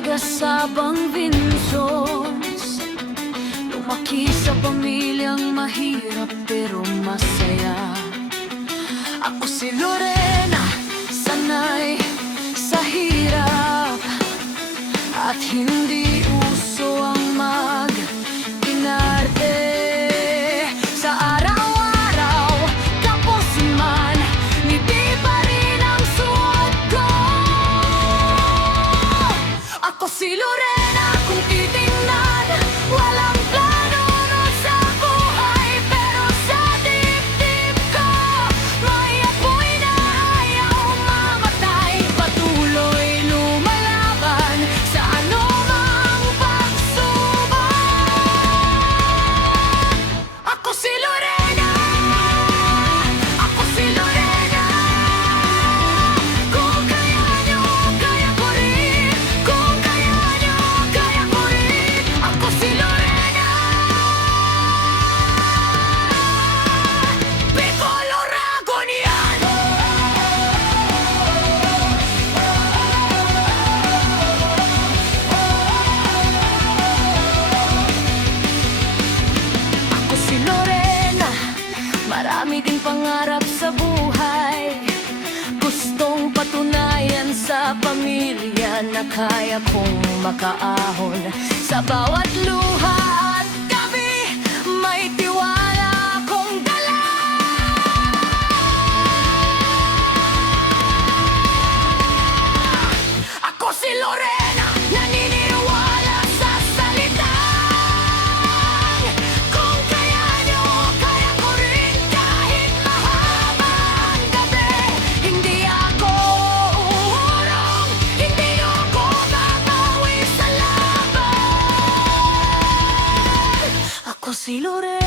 taga-Sabang Vinsons. Lumaki sa pamilyang mahirap pero masaya. Ako si Lorena, sanay sa hirap at hindi uso ang mag-inarte. Sa araw-araw, tapos man, ngiti pa rin ang suot ko. Ako si Lorena, kung titingnan, walang plano na sa buhay, pero sa dibdib ko may apoy na ayaw mamatay. Patuloy lumalaban sa anumang pagsubok. Ako si Lorena, ako si Lorena. Kung kaya nyo, kaya ko rin. Kung kaya nyo, kaya ko rin. Ako si Lorena. Bicol, Oragon yan. Ako si Lorena, marami ding pangarap sa buhay. Gustong patunayan sa pamilya na kaya kong makaahon. Sa bawat luha at gabi, may tiwala akong dala. Ako si Lorena, naniniwala sa salitang kung kaya nyo, kaya ko rin. Kahit mahaba ang gabi, hindi ako uurong, hindi ako babawi sa laban. Ako si Lorena.